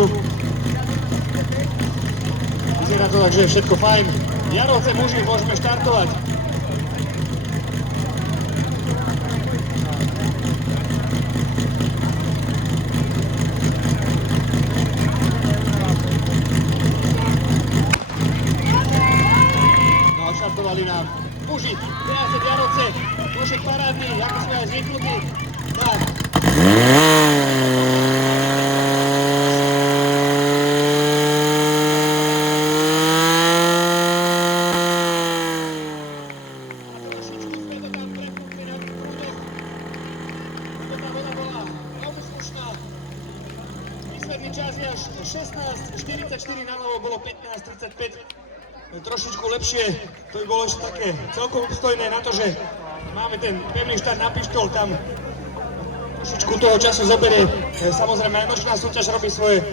štartu. Vyzerá to tak, že je všetko fajn. Jarovce muži, môžeme štartovať. No, štartovali nám muži, teraz Jarovce, mužek parádny, ako sme aj zvyknutí. Tak. Výsledný čas je až 16:44, na novo bolo 15:35. Trošičku lepšie, to by bolo ešte také celkom obstojné na to, že máme ten pevný štart na pištol, tam trošičku toho času zoberie. Samozrejme aj nočná súťaž robí svoje